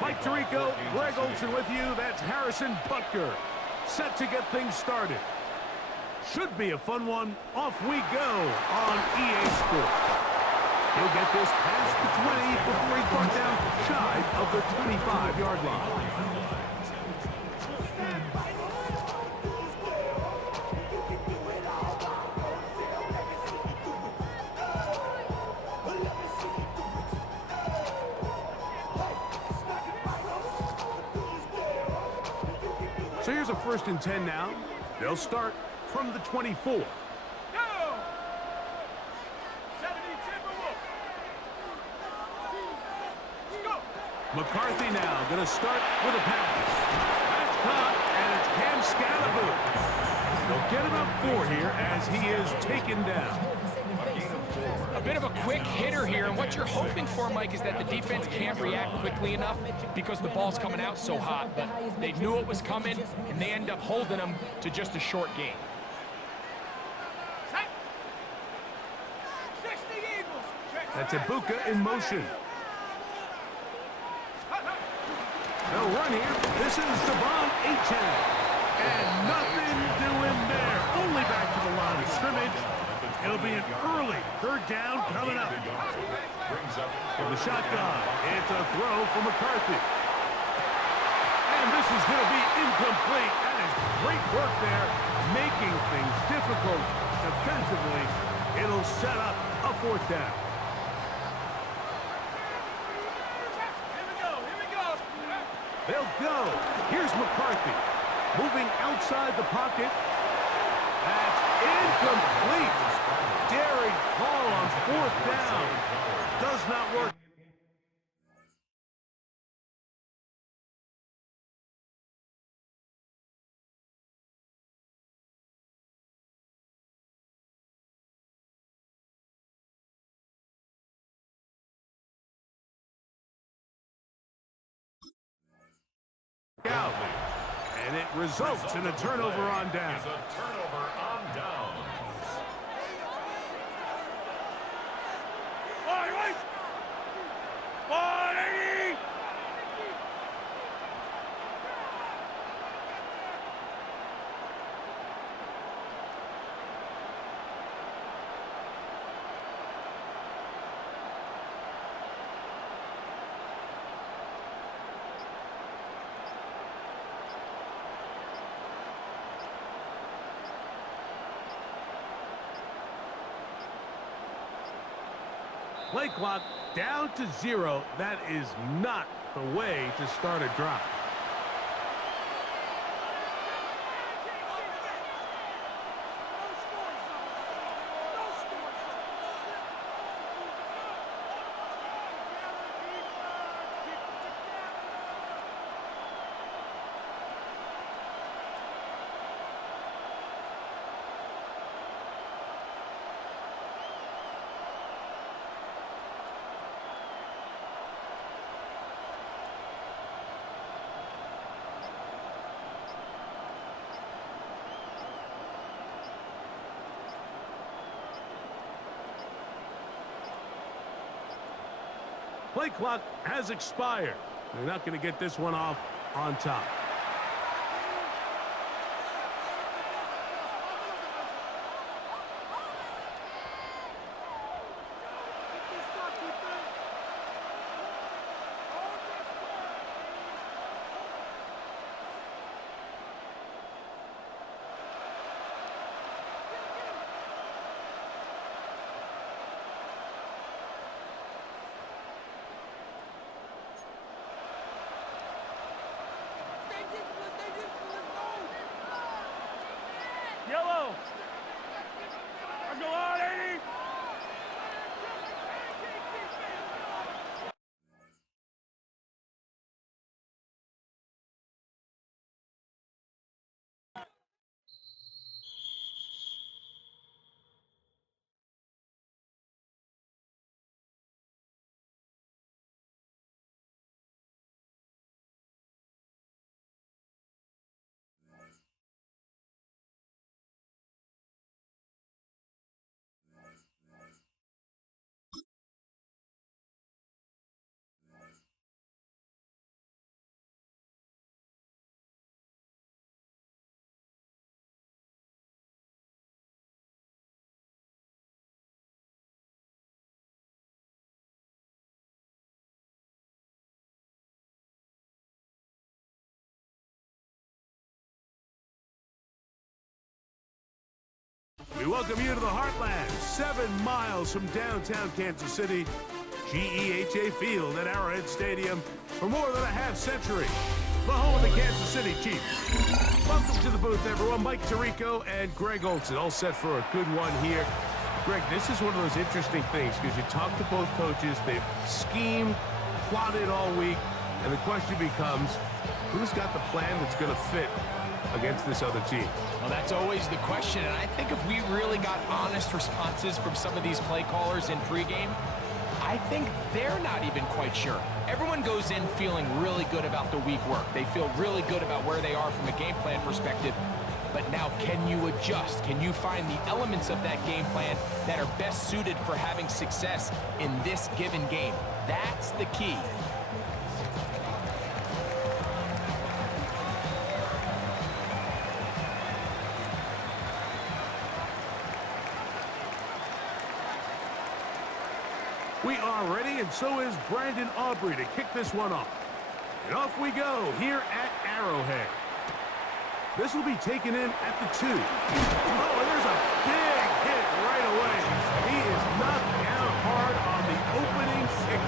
Mike Tirico, Greg Olson with you. That's Harrison Butker. Set to get things started. Should be a fun one. Off we go on EA Sports. He'll get this past the 20 before he's brought down shy of the 25-yard line. So here's a 1st and 10 now. They'll start from the 24. Go! 70 Timberwolves. Go! McCarthy now going to start with a pass. That's caught, and it's Cam Scalaboo. They'll get him up 4 here as he is taken down. A bit of a quick hitter here, and what you're hoping for, Mike, is that the defense can't react quickly enough because the ball's coming out so hot. But they knew it was coming, and they end up holding them to just a short gain. That's Ibuka in motion. They'll run here. This is Devon Achane. And nothing doing there. Only back to the line of scrimmage. It'll be an early 3rd down coming up. From the shotgun, it's a throw for McCarthy. And this is going to be incomplete. That is great work there, making things difficult defensively. It'll set up a 4th down. They'll go. Here's McCarthy. Moving outside the pocket. That's incomplete. Daring call on 4th down. Does not work. Out. And it results in a turnover on down. Play clock down to 0. That is not the way to start a drive. Play clock has expired. They're not going to get this one off on top. We welcome you to the Heartland, 7 miles from downtown Kansas City, GEHA Field at Arrowhead Stadium for more than a half-century. The home of the Kansas City Chiefs. Welcome to the booth, everyone. Mike Tirico and Greg Olson, all set for a good one here. Greg, this is one of those interesting things because you talk to both coaches. They've schemed, plotted all week, and the question becomes, who's got the plan that's going to fit against this other team? Well, that's always the question, and I think if we really got honest responses from some of these play callers in pregame, I think they're not even quite sure. Everyone goes in feeling really good about the week work. They feel really good about where they are from a game plan perspective. But now, can you adjust? Can you find the elements of that game plan that are best suited for having success in this given game? That's the key. We are ready, and so is Brandon Aubrey to kick this one off. And off we go here at Arrowhead. This will be taken in at the 2. Oh, and there's a big hit right away. He is knocked down hard on the opening kick.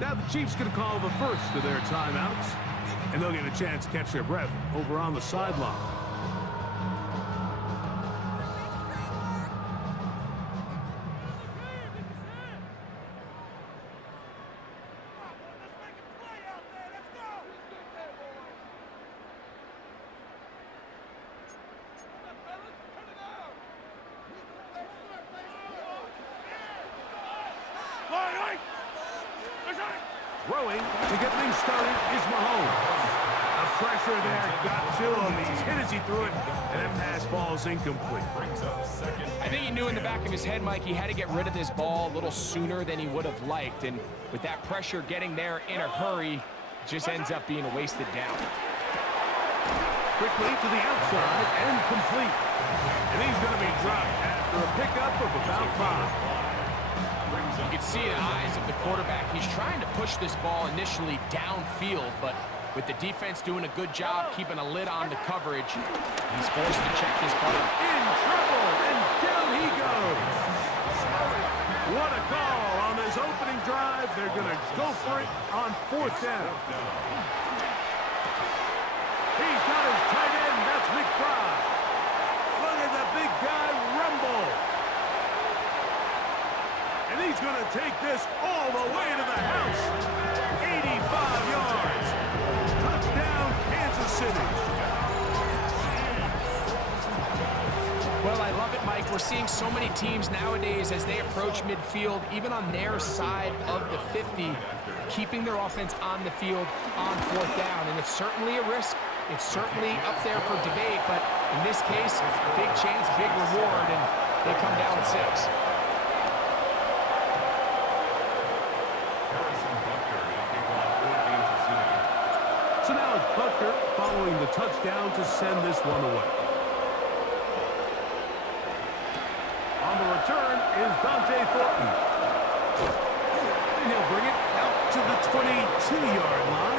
Now the Chiefs going to call the first of their timeouts, and they'll get a chance to catch their breath over on the sideline. Throwing to get things started is Mahomes. The pressure there got to him. He's hit as he threw it, and that pass falls incomplete. I think he knew in the back of his head, Mike, he had to get rid of this ball a little sooner than he would have liked. And with that pressure getting there in a hurry, it just ends up being a wasted down. Quickly to the outside and complete. And he's going to be dropped after a pickup of about 5. You can see the eyes of the quarterback. He's trying to push this ball initially downfield, but with the defense doing a good job keeping a lid on the coverage, he's forced to check this ball. In trouble, and down he goes. What a call on this opening drive. They're going to go for it on 4th down. He's got his tight end. That's McBride. Look at the big guy rumble. And he's going to take this all the way to the house. 85 yards. Touchdown, Kansas City. Well, I love it, Mike. We're seeing so many teams nowadays as they approach midfield, even on their side of the 50, keeping their offense on the field on 4th down. And it's certainly a risk. It's certainly up there for debate, but in this case, big chance, big reward, and they come down at 6. So now it's Butker following the touchdown to send this one away. On the return is Dante Thornton. And he'll bring it out to the 22-yard line.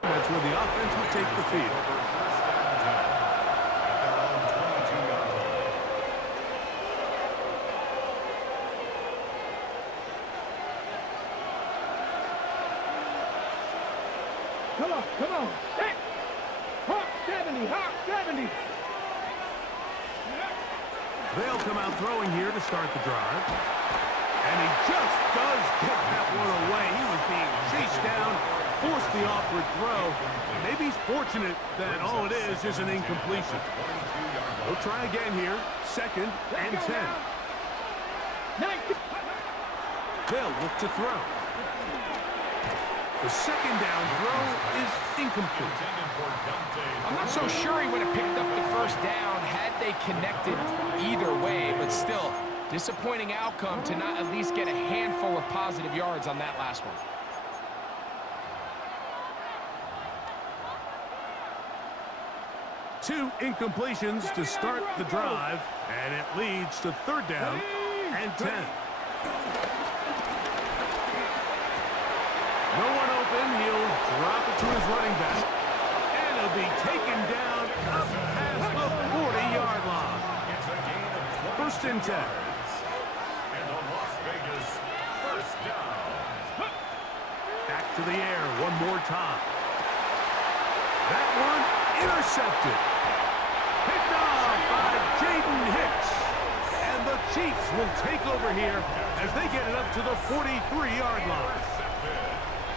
That's where the offense will take the field. Come on. Hey! Hawk 70, Hawk 70. They'll come out throwing here to start the drive. And he just does get that one away. He was being chased down, forced the awkward throw. Maybe he's fortunate that all it is an incompletion. We'll try again here. 2nd and 10. They'll look to throw. The 2nd down throw is incomplete. I'm not so sure he would have picked up the 1st down had they connected either way, but still, disappointing outcome to not at least get a handful of positive yards on that last one. Two incompletions to start the drive, and it leads to 3rd down and 10. No one open. He'll drop it to his running back. And he'll be taken down up past the 40-yard line. 1st and 10. And the Las Vegas 1st down. Back to the air one more time. That one intercepted. Picked off by Jaden Hicks. And the Chiefs will take over here as they get it up to the 43-yard line.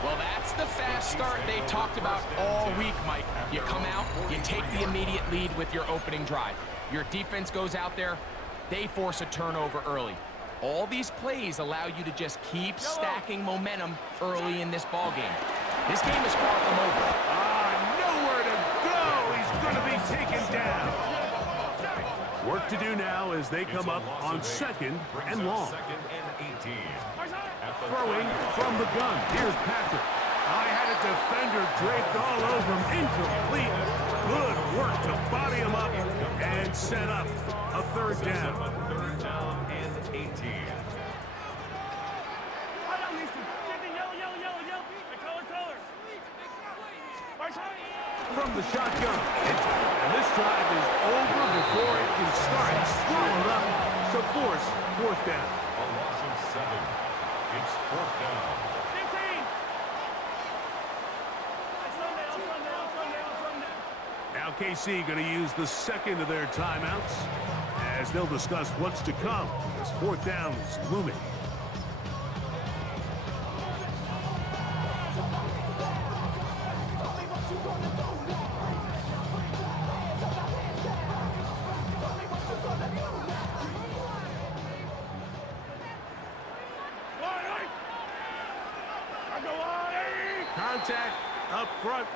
Well, that's the fast start they talked about all week, Mike. You come out, you take the immediate lead with your opening drive. Your defense goes out there, they force a turnover early. All these plays allow you to just keep stacking momentum early in this ball game. This game is far from over. Nowhere to go. He's going to be taken down. Work to do now as they come up on 2nd and long. 2nd and 18. Throwing from the gun. Here's Patrick. I had a defender draped all over him. Incomplete. Good work to body him up and set up a 3rd down. 3rd down and 18. From the shotgun. And this drive is over before it can start. He's swallowed up to force 4th down. A loss of 7. It's 4th down. 15. Now KC going to use the 2nd of their timeouts as they'll discuss what's to come as 4th down is looming. Contact up front.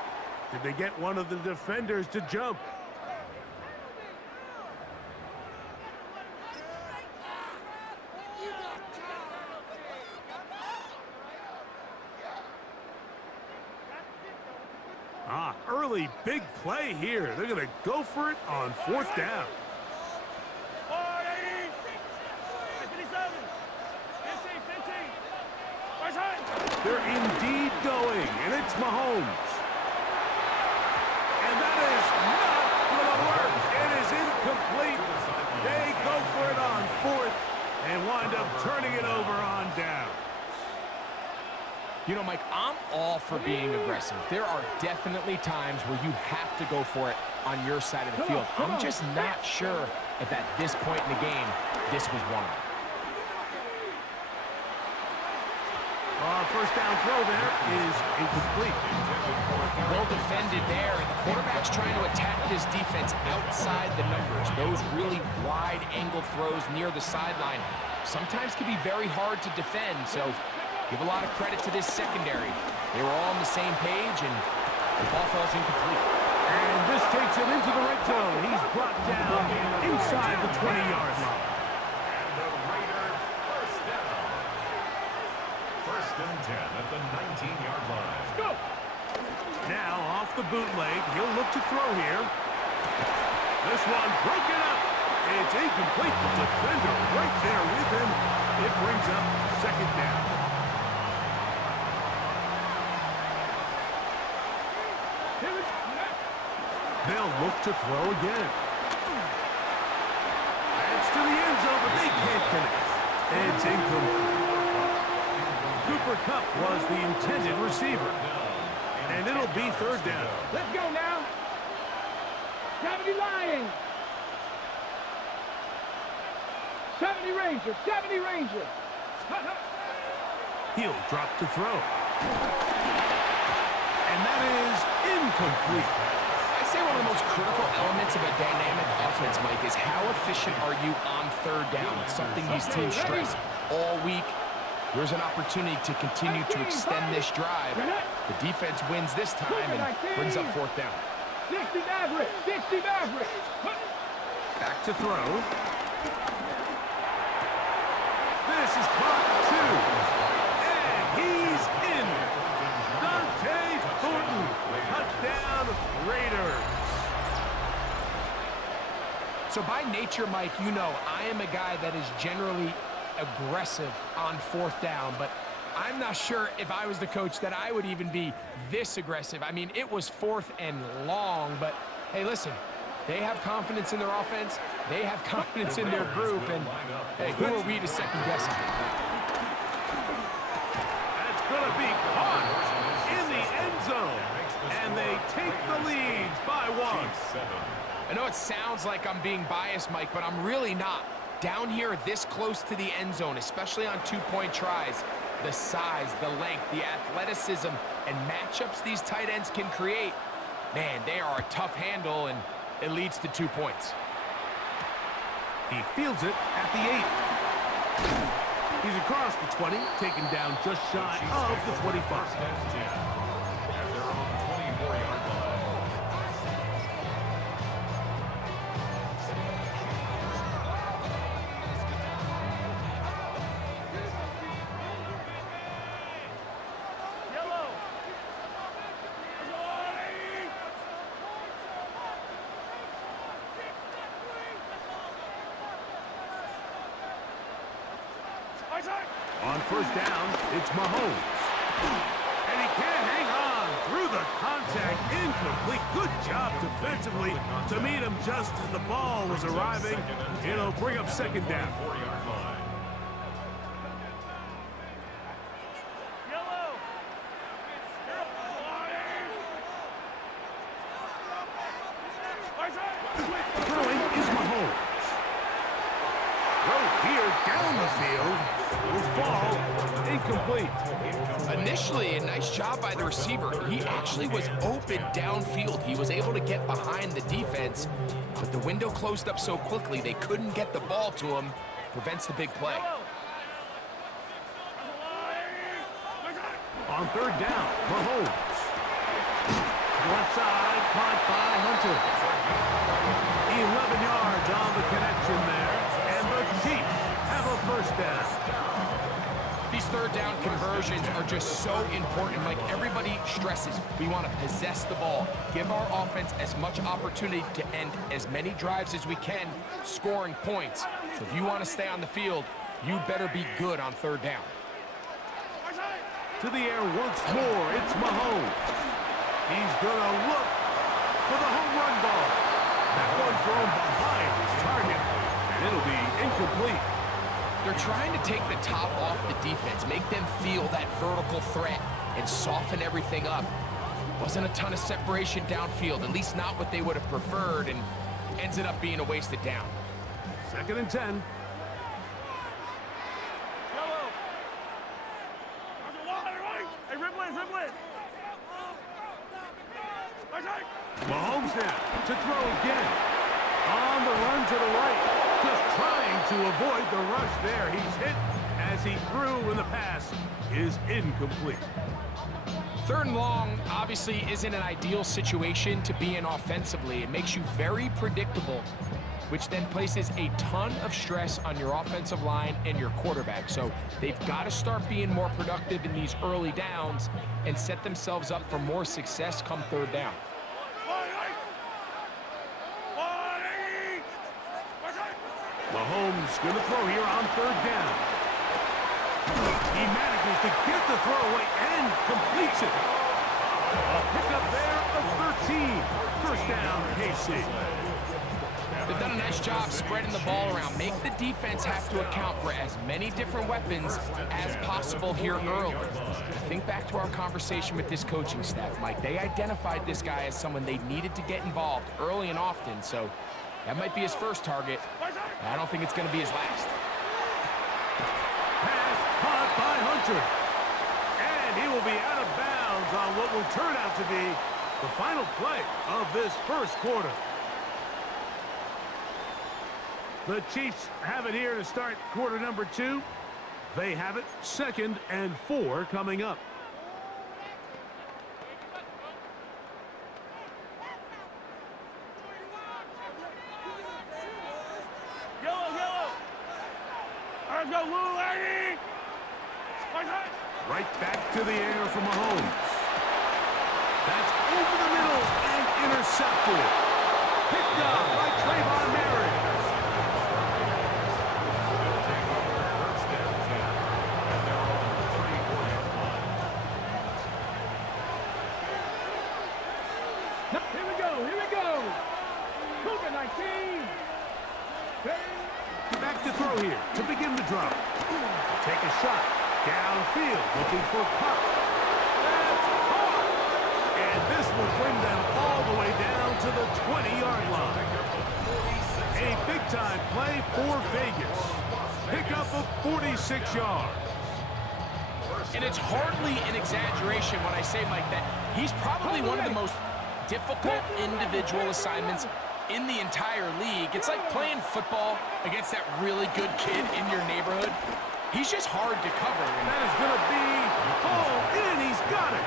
Did they get one of the defenders to jump? Early big play here. They're going to go for it on 4th down. They're indeed going, and it's Mahomes. And that is not going to work. It is incomplete. They go for it on 4th and wind up turning it over on down. You know, Mike, I'm all for being aggressive. There are definitely times where you have to go for it on your side of the field. I'm just not sure if at this point in the game, this was one of them. 1st down throw there is incomplete. Well defended there, and the quarterback's trying to attack this defense outside the numbers. Those really wide angle throws near the sideline sometimes can be very hard to defend, so give a lot of credit to this secondary. They were all on the same page, and the ball falls incomplete. And this takes him into the red zone. He's brought down inside the 20-yard line. And the Raider 1st down. 1st and 10 at the 19-yard line. Go! Now off the bootleg, he'll look to throw here. This one broken up. It's incomplete. The defender right there with him. It brings up 2nd down. They'll look to throw again. It's to the end zone, but they can't connect. It's incomplete. Cooper Kupp was the intended receiver. And it'll be 3rd down. Let's go now. 70 Lions. 70 Rangers. 70 Rangers. He'll drop to throw. And that is incomplete. I'd say one of the most critical elements of a dynamic offense, Mike, is how efficient are you on third down? It's something these teams stress all week. Here's an opportunity to continue to extend this drive. The defense wins this time and brings up fourth down. 60 Maverick! 60 Maverick! Back to throw. This is caught two. And he's in. Dante Thornton. Touchdown, Raiders. So by nature, Mike, you know I am a guy that is generally aggressive on fourth down, but I'm not sure if I was the coach that I would even be this aggressive. I mean, it was fourth and long, but hey, listen, they have confidence in their offense, they have confidence in their group, and hey, who are we to second guess it? That's going to be caught in the end zone, and they take the lead by one. I know it sounds like I'm being biased, Mike, but I'm really not. Down here this close to the end zone, especially on two-point tries, the size, the length, the athleticism, and matchups these tight ends can create, man, they are a tough handle, and it leads to 2 points. He fields it at the 8. He's across the 20, taken down just shy of the 25. At their own 24-yard line. On first down, it's Mahomes. And he can't hang on through the contact. Incomplete. Good job defensively to meet him just as the ball was arriving. It'll bring up second down. 4-yard line. Throwing is Mahomes. Throw here down the field. Will fall incomplete. Initially, a nice job by the receiver. He actually was open downfield. He was able to get behind the defense, but the window closed up so quickly they couldn't get the ball to him. Prevents the big play. On third down, Mahomes. Left side, caught by Hunter. 11 yards on the connection there, and the Chiefs have a first down. These third down conversions are just so important. Like everybody stresses, we want to possess the ball, give our offense as much opportunity to end as many drives as we can, scoring points. So if you want to stay on the field, you better be good on third down. To the air once more, it's Mahomes. He's going to look for the home run ball. That one thrown behind his target, and it'll be incomplete. They're trying to take the top off the defense, make them feel that vertical threat, and soften everything up. Wasn't a ton of separation downfield, at least not what they would have preferred, and ended up being a wasted down. Second and 10. Mahomes now to throw again. On the run to the right. Just trying to avoid the rush there. He's hit as he threw, and the pass is incomplete. Third and long obviously isn't an ideal situation to be in offensively. It makes you very predictable, which then places a ton of stress on your offensive line and your quarterback. So they've got to start being more productive in these early downs and set themselves up for more success come third down. Mahomes going to throw here on third down. He manages to get the throw away and completes it. A pickup there of 13. First down, KC. They've done a nice job spreading the ball around. Make the defense have to account for as many different weapons as possible here early. Think back to our conversation with this coaching staff, Mike. They identified this guy as someone they needed to get involved early and often, so that might be his first target. I don't think it's going to be his last. Pass entry. And he will be out of bounds on what will turn out to be the final play of this first quarter. The Chiefs have it here to start quarter number 2. They have it 2nd and 4 coming up. Right back to the air from Mahomes. That's over the middle and intercepted. Picked up by Trayvon Mary. They'll take over first and 10. And they're on the 34-yard line. Here we go. Here we go. Cougar 19. Back to throw here to begin the drive. Take a shot. Downfield, looking for Cup. That's caught. And this will bring them all the way down to the 20-yard line. A big-time play for Vegas. Pickup of 46 yards. And it's hardly an exaggeration when I say, Mike, that he's probably one of the most difficult individual assignments in the entire league. It's like playing football against that really good kid in your neighborhood. He's just hard to cover. That is going to be hauled in. He's got it.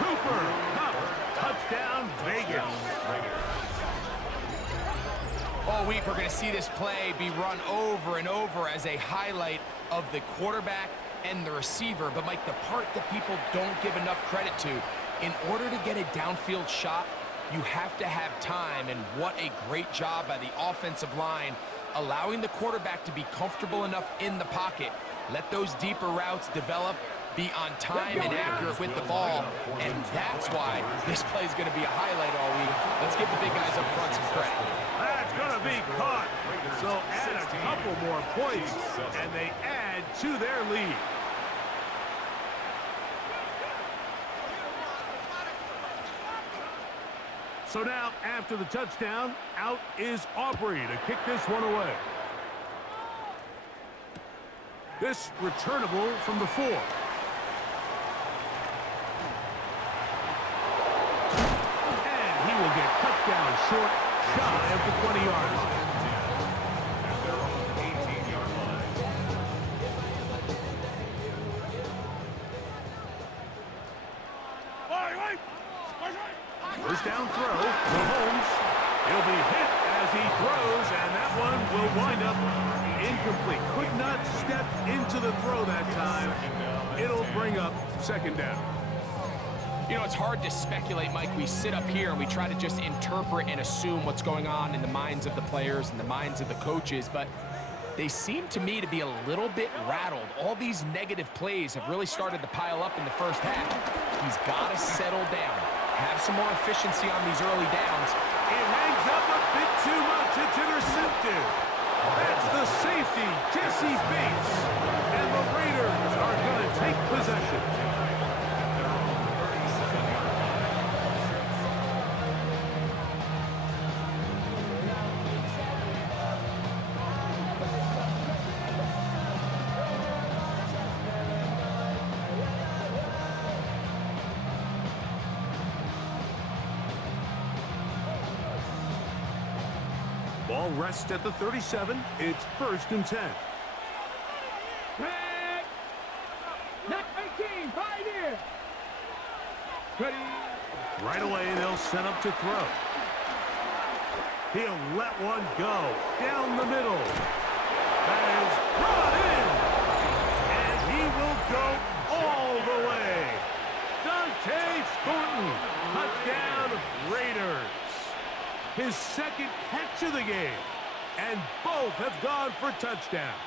Cooper Cup. Touchdown, Vegas. All week, we're going to see this play be run over and over as a highlight of the quarterback and the receiver. But, Mike, the part that people don't give enough credit to, in order to get a downfield shot, you have to have time. And what a great job by the offensive line, allowing the quarterback to be comfortable enough in the pocket. Let those deeper routes develop, be on time and accurate with the ball, and that's why this play is going to be a highlight all week. Let's give the big guys up front some credit. That's going to be caught. So add a couple more points, and they add to their lead. So now, after the touchdown, out is Aubrey to kick this one away. This returnable from the 4. And he will get cut down short, shy of the 20-yard line. And they're on the 18-yard line. First down throw, Mahomes. He'll be hit as he throws, and that one will wind up incomplete. Could not step into the throw that time. It'll bring up 2nd down. You know, it's hard to speculate, Mike. We sit up here and we try to just interpret and assume what's going on in the minds of the players and the minds of the coaches, but they seem to me to be a little bit rattled. All these negative plays have really started to pile up in the first half. He's got to settle down, have some more efficiency on these early downs. It hangs up a bit too much. It's intercepted. That's the safety, Jesse Bates. And the Raiders are going to take possession. Ball rests at the 37. It's 1st and 10. Not 18. Pioneer. Ready. Right away, they'll set up to throw. He'll let one go down the middle. That is brought in. And he will go all the way. Dante Thornton. Touchdown, Raiders. His 2nd catch of the game. And both have gone for touchdowns.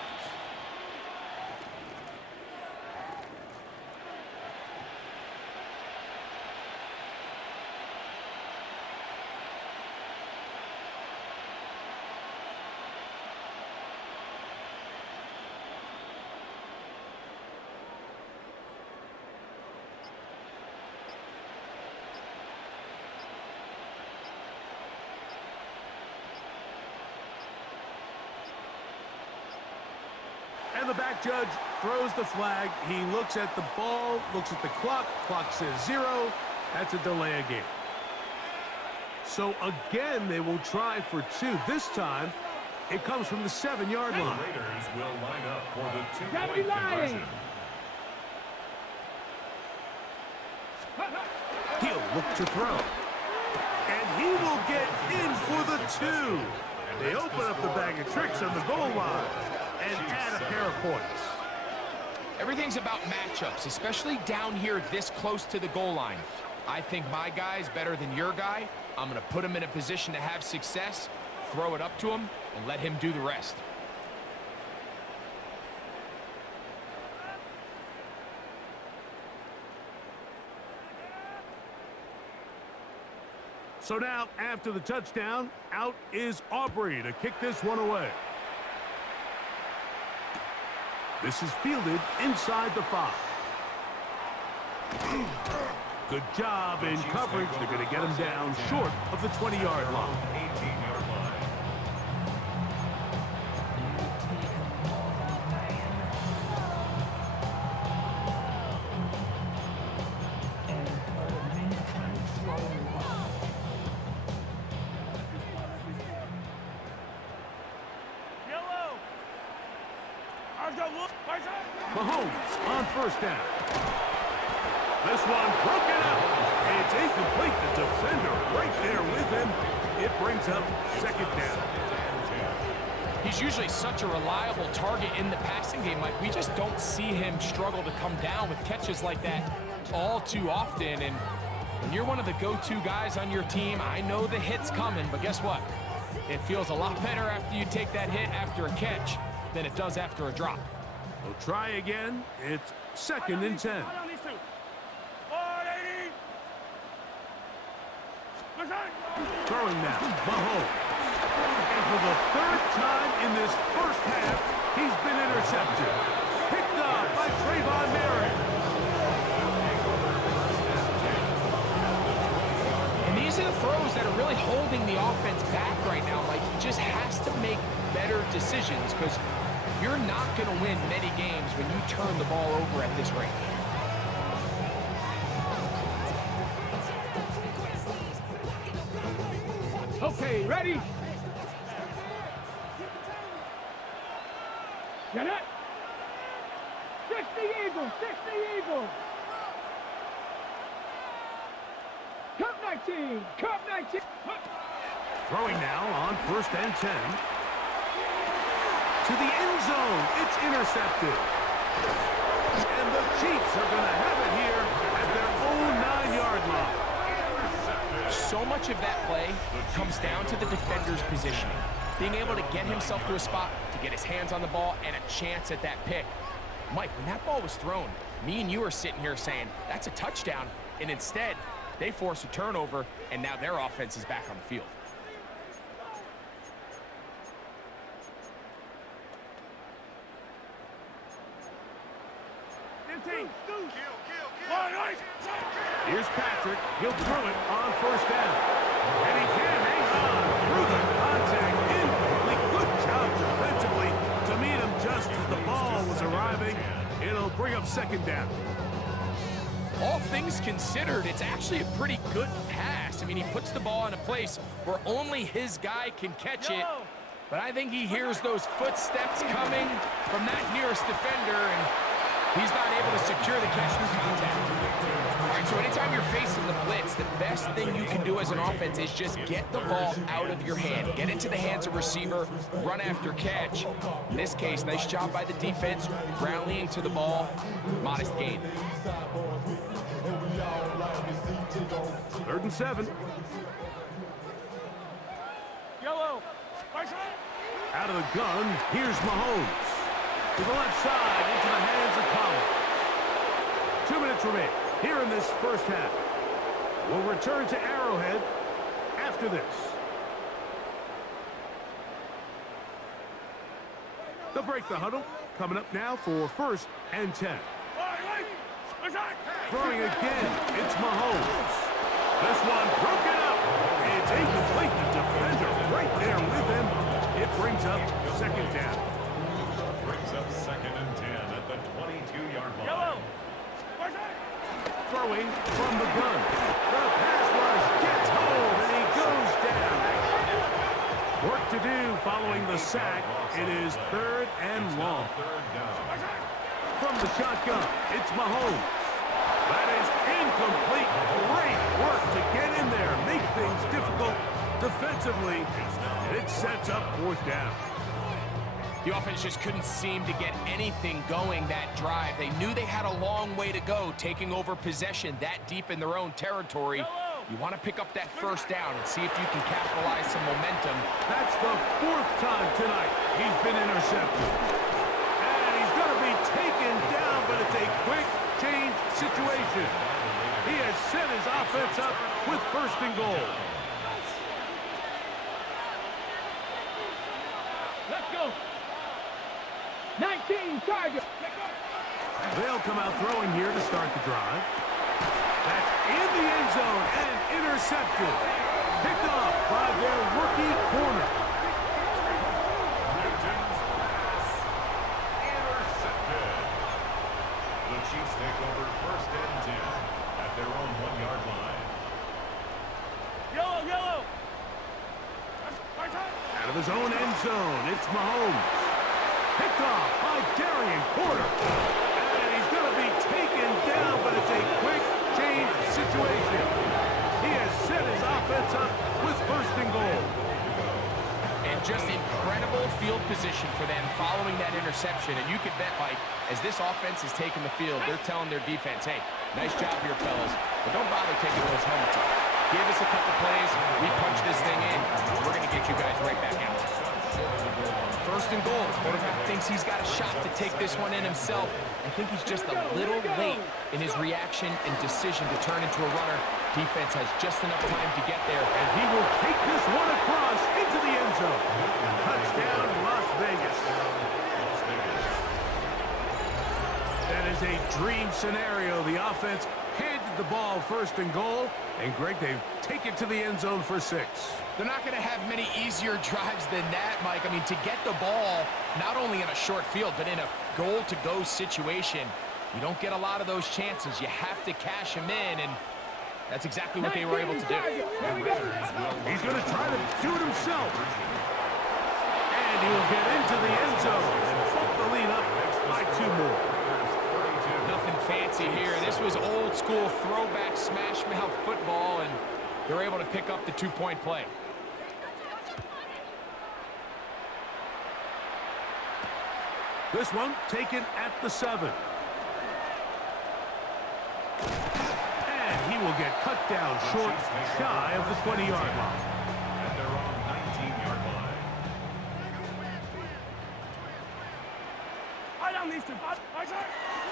And the back judge throws the flag. He looks at the ball, looks at the clock. Clock says 0. That's a delay of game. So again, they will try for 2. This time, it comes from the 7-yard line. The Raiders will line up for the 2-point conversion. He'll look to throw. And he will get in for the 2. They open up the bag of tricks on the goal line and add a pair of points. Everything's about matchups, especially down here this close to the goal line. I think my guy's better than your guy. I'm going to put him in a position to have success, throw it up to him, and let him do the rest. So now, after the touchdown, out is Aubrey to kick this one away. This is fielded inside the 5. Good job in coverage. They're going to get him down short of the 20-yard line. 18-yard line. Mahomes on first down. This one broken up. It's incomplete. The defender right there with him. It brings up second down. He's usually such a reliable target in the passing game. Like, we just don't see him struggle to come down with catches like that all too often. And when you're one of the go-to guys on your team, I know the hit's coming, but guess what? It feels a lot better after you take that hit after a catch than it does after a drop. We'll try again. It's second and 10. Throwing now, Mahomes. And for the 3rd time in this first half, he's been intercepted. Picked up by Trayvon Merritt. And these are the throws that are really holding the offense back right now. Like, he just has to make better decisions because you're not going to win many games when you turn the ball over at this rate. Okay, ready? Get it? 60 Eagles, 60 Eagles. Cup 19, Cup 19. Throwing now on first and 10. To the end zone. It's intercepted. And the Chiefs are going to have it here at their own 9-yard line. So much of that play comes down to the defender's positioning. Being able to get himself to a spot, to get his hands on the ball, and a chance at that pick. Mike, when that ball was thrown, me and you are sitting here saying, that's a touchdown. And instead, they force a turnover, and now their offense is back on the field. Here's Patrick. He'll throw it on first down. And he can't hang on through the contact. Incomplete. Good job defensively to meet him just as the ball was arriving. It'll bring up second down. All things considered, it's actually a pretty good pass. I mean, he puts the ball in a place where only his guy can catch it. But I think he hears those footsteps coming from that nearest defender, and he's not able to secure the catch through contact. All right, so anytime you're facing the blitz, the best thing you can do as an offense is just get the ball out of your hand. Get into the hands of receiver, run after catch. In this case, nice job by the defense, rallying to the ball, modest gain. 3rd and 7. Yellow. Out of the gun, here's Mahomes. To the left side, into the hands of Collins. 2 minutes remain here in this first half. We'll return to Arrowhead after this. They'll break the huddle. Coming up now for 1st and 10. Throwing again, it's Mahomes. This one broken up. It's incomplete. The defender right there with him. It brings up second down. Brings up 2nd and 10 at the 22-yard line. Yellow. Throwing from the gun. The pass rush gets hold, and he goes down. Work to do following the sack. It is 3rd and long. 3rd down. From the shotgun, it's Mahomes. That is incomplete. Great work to get in there, make things difficult defensively. And it sets up 4th down. The offense just couldn't seem to get anything going that drive. They knew they had a long way to go, taking over possession that deep in their own territory. You want to pick up that 1st down and see if you can capitalize some momentum. That's the 4th time tonight he's been intercepted. And he's going to be taken down, but it's a quick change situation. He has set his offense up with 1st and goal. Let's go. 19 target. They'll come out throwing here to start the drive. That's in the end zone and intercepted. Picked off by their rookie corner. Newton's pass intercepted. The Chiefs take over 1st and 10 at their own 1-yard line. Yellow, yellow. Out of his own end zone, it's Mahomes. Picked off by Darian Porter. And he's going to be taken down, but it's a quick change situation. He has set his offense up with 1st and goal. And just incredible field position for them following that interception. And you can bet, Mike, as this offense is taking the field, they're telling their defense, hey, nice job here, fellas, but don't bother taking those helmets off. Give us a couple plays, we punch this thing in, we're going to get you guys right back out. 1st and goal. The quarterback thinks he's got a shot to take this one in himself. I think he's just a little late in his reaction and decision to turn into a runner. Defense has just enough time to get there. And he will take this one across into the end zone. Touchdown, Las Vegas. That is a dream scenario. The offense handed the ball 1st and goal. And, Greg, they take it to the end zone for 6. They're not going to have many easier drives than that, Mike. I mean, to get the ball, not only in a short field, but in a goal-to-go situation, you don't get a lot of those chances. You have to cash them in, and that's exactly what they were able to do. He's going to try to do it himself. And he will get into the end zone and put the lead up by 2 more. Nothing fancy here. This was old-school throwback smash-mouth football, and they're able to pick up the 2-point play. This one taken at the 7. And he will get cut down short, shy of the 20-yard line. At their own 19-yard line. I don't need to.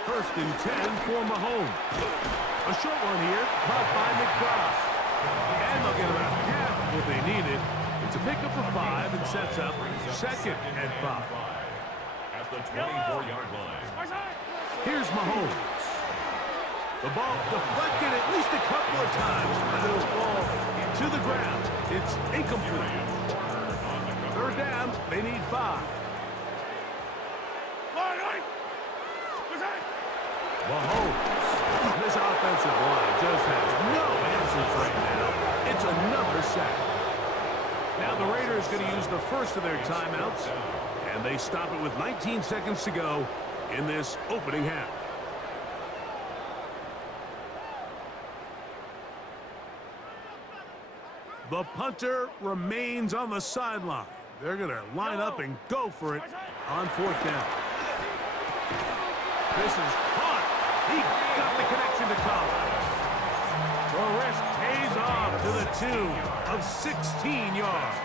1st and 10 for Mahomes. A short one here, caught by McBride. And they'll get about half of what they needed. It's a pickup of 5 and sets up 2nd and 5. At the 24-yard line. Here's Mahomes. The ball deflected at least a couple of times, but it'll fall to the ground. It's incomplete. 3rd down, they need 5. Mahomes. This offensive line just has no answers right now. It's another sack. Now the Raiders going to use the first of their timeouts, and they stop it with 19 seconds to go in this opening half. The punter remains on the sideline. They're going to line up and go for it on 4th down. This is caught. He got the connection to Collins. The risk pays off to the tune of 16 yards.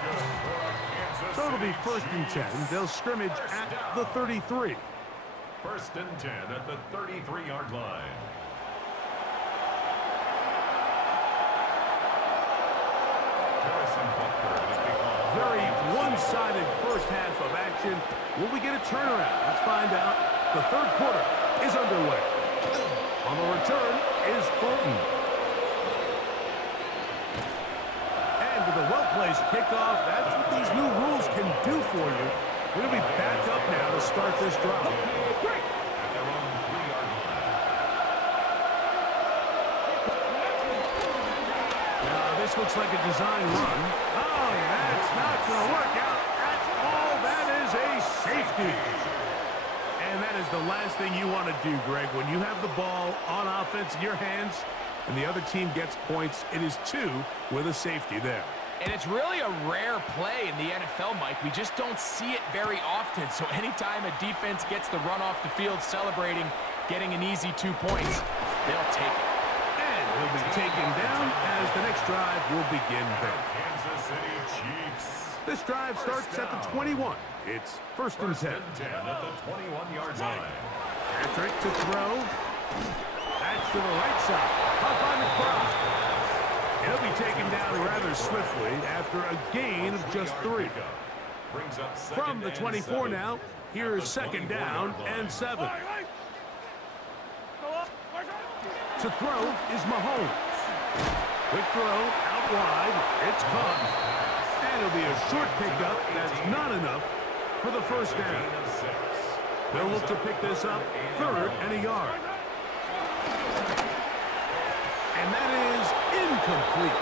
So it'll be 1st and 10. They'll scrimmage at the 33. 1st and 10 at the 33-yard line. Very one-sided first half of action. Will we get a turnaround? Let's find out. The 3rd quarter is underway. On the return is Thornton. And with a well-placed kickoff, that's what these new rules can do for you. We're going to be back up now to start the this drive. At their own 3-yard line. Now, this looks like a design run. Oh, that's not going to work out at all. That is a safety. And that is the last thing you want to do, Greg. When you have the ball on offense in your hands and the other team gets points, it is 2 with a safety there. And it's really a rare play in the NFL, Mike. We just don't see it very often. So anytime a defense gets the run off the field celebrating, getting an easy 2 points, they'll take it. And he'll be taken down as the next drive will begin there. Kansas City Chiefs. This drive starts at the 21. It's first and 10. At the 21-yard line. Patrick to throw. That's to the right side. Caught by McBride. He'll be taken down rather swiftly after a gain of just 3. Brings up From the 24 now, here's second down and 7. To throw is Mahomes. Quick throw out wide. It's caught. And it'll be a short pickup. That's not enough for the first down. They'll look to pick this up 3rd and a yard. And that is incomplete.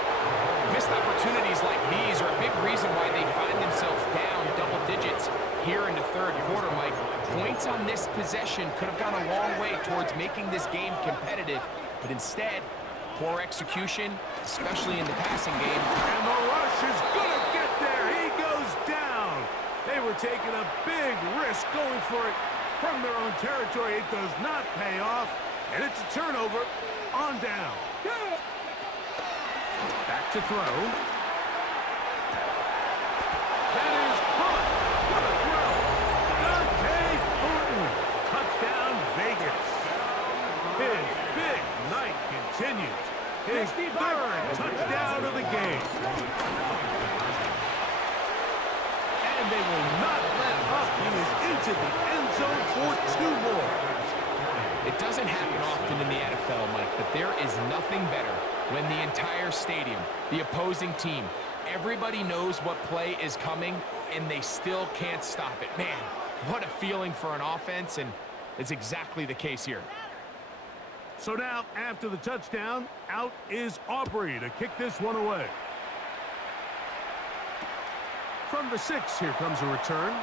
Missed opportunities like these are a big reason why they find themselves down double digits here in the 3rd quarter, Mike. Points on this possession could have gone a long way towards making this game competitive, but instead, poor execution, especially in the passing game. And the rush is going to get there. He goes down. They were taking a big risk going for it from their own territory. It does not pay off, and it's a turnover on down. Back to throw. That is caught. What a throw. Dante Thornton. Touchdown, Vegas. His big night continues. His 3rd touchdown of the game. And they will not let up. He is into the end zone for 2 more. It doesn't happen often in the NFL, Mike, but there is nothing better when the entire stadium, the opposing team, everybody knows what play is coming, and they still can't stop it. Man, what a feeling for an offense, and it's exactly the case here. So now, after the touchdown, out is Aubrey to kick this one away. From the 6, here comes a return.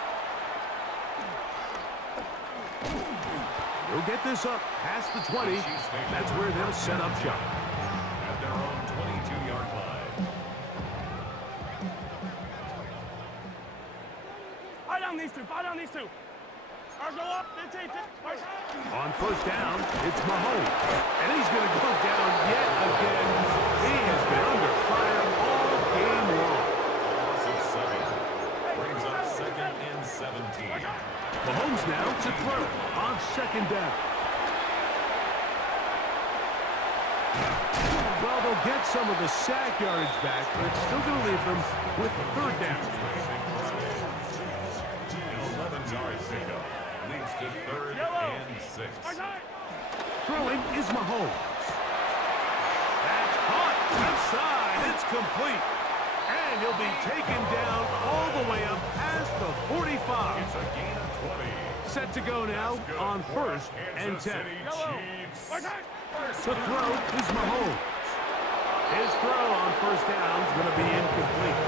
He'll get this up past the 20. That's where they'll set up shop. At their own 22-yard line. Fight on these two. Fight on these two. Ours go up. On first down, it's Mahomes. And he's going to go down yet again. He has been under fire all game long. Loss of 7. Brings up 2nd and 17. Mahomes now to throw on second down. Well, they'll get some of the sack yardage back, but it's still going to leave them with 3rd down. An 11-yard pickup. Leads to 3rd and 6. Throwing is Mahomes. That's caught. Left side. It's complete. And he'll be taken down all the way up past the 45. It's a gain of 20. Set to go now on 1st and 10. To throw is Mahomes. His throw on first down is going to be incomplete.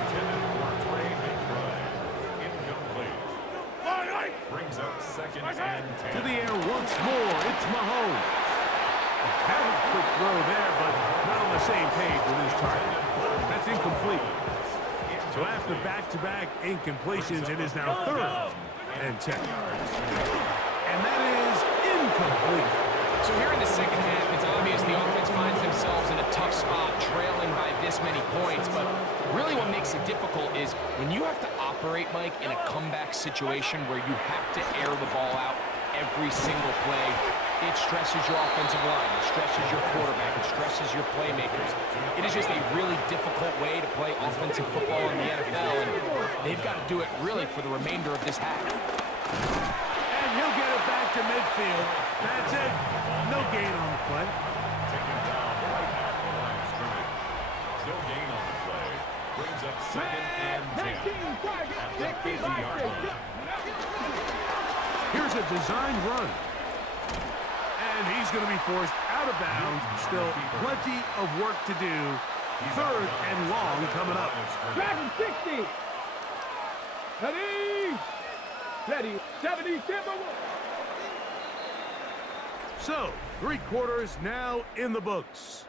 Intended for Trey McBride. Incomplete. Brings up 2nd and 10. To the air once more. It's Mahomes. A very quick throw there, but not on the same page with his target. That's incomplete. So after back-to-back incompletions, it is now 3rd and 10. And that is incomplete. So here in the second half, it's obvious the offense finds themselves in a tough spot, trailing by this many points. But really what makes it difficult is when you have to operate, Mike, in a comeback situation where you have to air the ball out every single play, it stresses your offensive line, it stresses your quarterback, it stresses your playmakers. It is just a really difficult way to play offensive football in the NFL, and they've got to do it really for the remainder of this half. And he'll get it back to midfield. That's it. No gain on the play. Taken down right at the line of scrimmage. No gain on the play. Brings up 2nd and 10. At the 50-yard line. a designed run. And he's going to be forced out of bounds. Still plenty of work to do. Third and long coming up. Dragon 60. Ready. Ready. 70 Timberwolves. So, 3 quarters now in the books.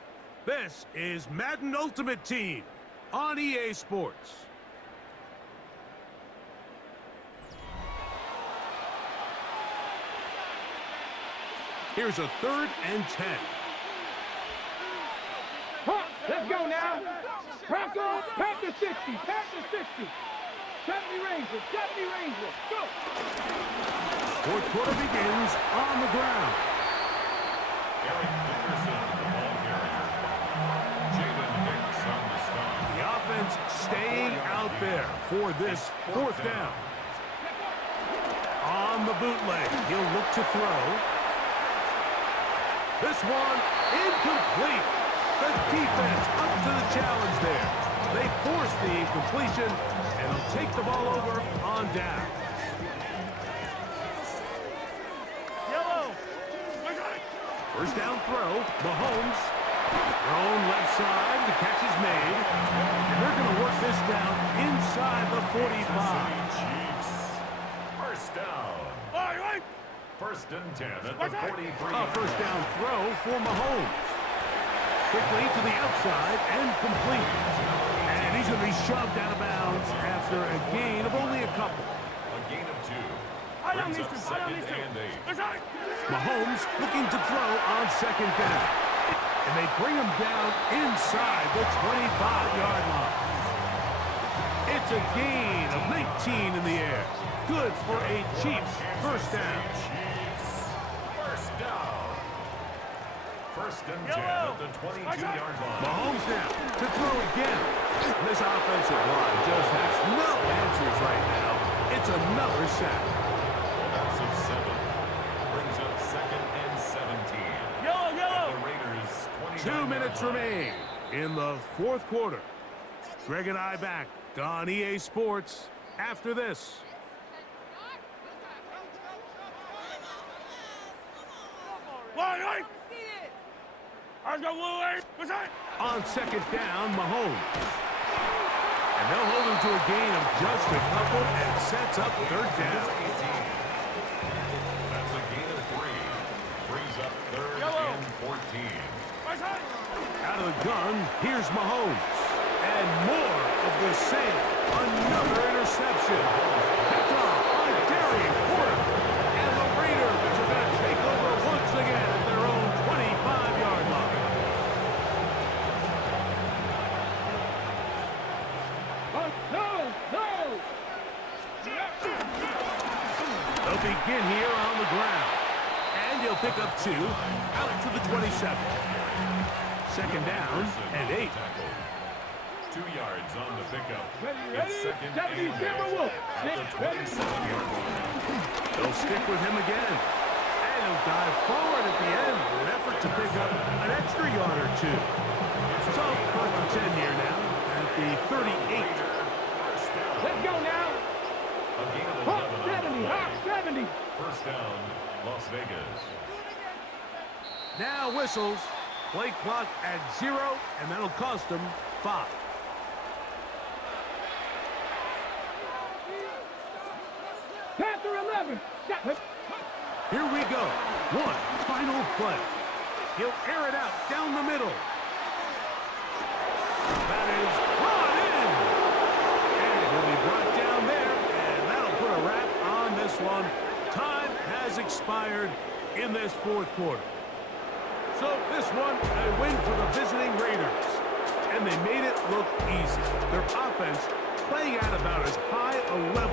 This is Madden Ultimate Team on EA Sports. Here's a 3rd and 10. Huh, let's go now. Broncos, Panther 60, Panther 60. 70 Rangers, 70 Rangers. Go. 4th quarter begins on the ground. Eric Dickerson, the ball carrier. Jaden Hicks on the stop. The offense staying out there for this 4th down. On the bootleg, he'll look to throw. This one incomplete. The defense up to the challenge there. They force the incompletion, and they'll take the ball over on down. Yellow. First down throw, Mahomes. Thrown left side, the catch is made. And they're going to work this down inside the 45. Chiefs. First down. First and 10 at the 43. A first down throw for Mahomes. Quickly to the outside and complete. And he's going to be shoved out of bounds after a gain of only a couple. A gain of 2. Brings up 2nd and 8. Mahomes looking to throw on 2nd down. And they bring him down inside the 25-yard line. It's a gain of 19 in the air. Good for a Chiefs first down. First down. First and 10 at the 22-yard line. Mahomes now to throw again. This offensive line just has no answers right now. It's another sack. Loss of 7. Brings up 2nd and 17. Yellow. The Raiders 2 minutes remain in the 4th quarter. Greg and I back on EA Sports after this. On 2nd down, Mahomes. And they'll hold him to a gain of just a couple and sets up 3rd down. That's a gain of 3. Brings up 3rd and 14. Out of the gun, here's Mahomes. And more of the same. Another interception. Picked off by Darian Porter. And the Raiders are going to take over once again at their own 25-yard line. They'll begin here on the ground. And he'll pick up 2 out to the 27. 2nd down and 8. 2 yards on the pickup. Ready. It's 2nd 70 and 8 Timberwolves. at the 27-yard line. They'll stick with him again. And he'll dive forward at the end in an effort to pick up an extra yard or 2. So, 1st and 10 here now at the 38. Let's go now. A gain of Hawk 11 on the 70. play. Hawk 70. First down, Las Vegas. Now whistles. Play clock at 0, and that'll cost them 5. Panther 11. Here we go. One final play. He'll air it out down the middle. That is brought in. And he'll be brought down there, and that'll put a wrap on this one. Time has expired in this 4th quarter. So this one, a win for the visiting Raiders. And they made it look easy. Their offense playing at about as high a level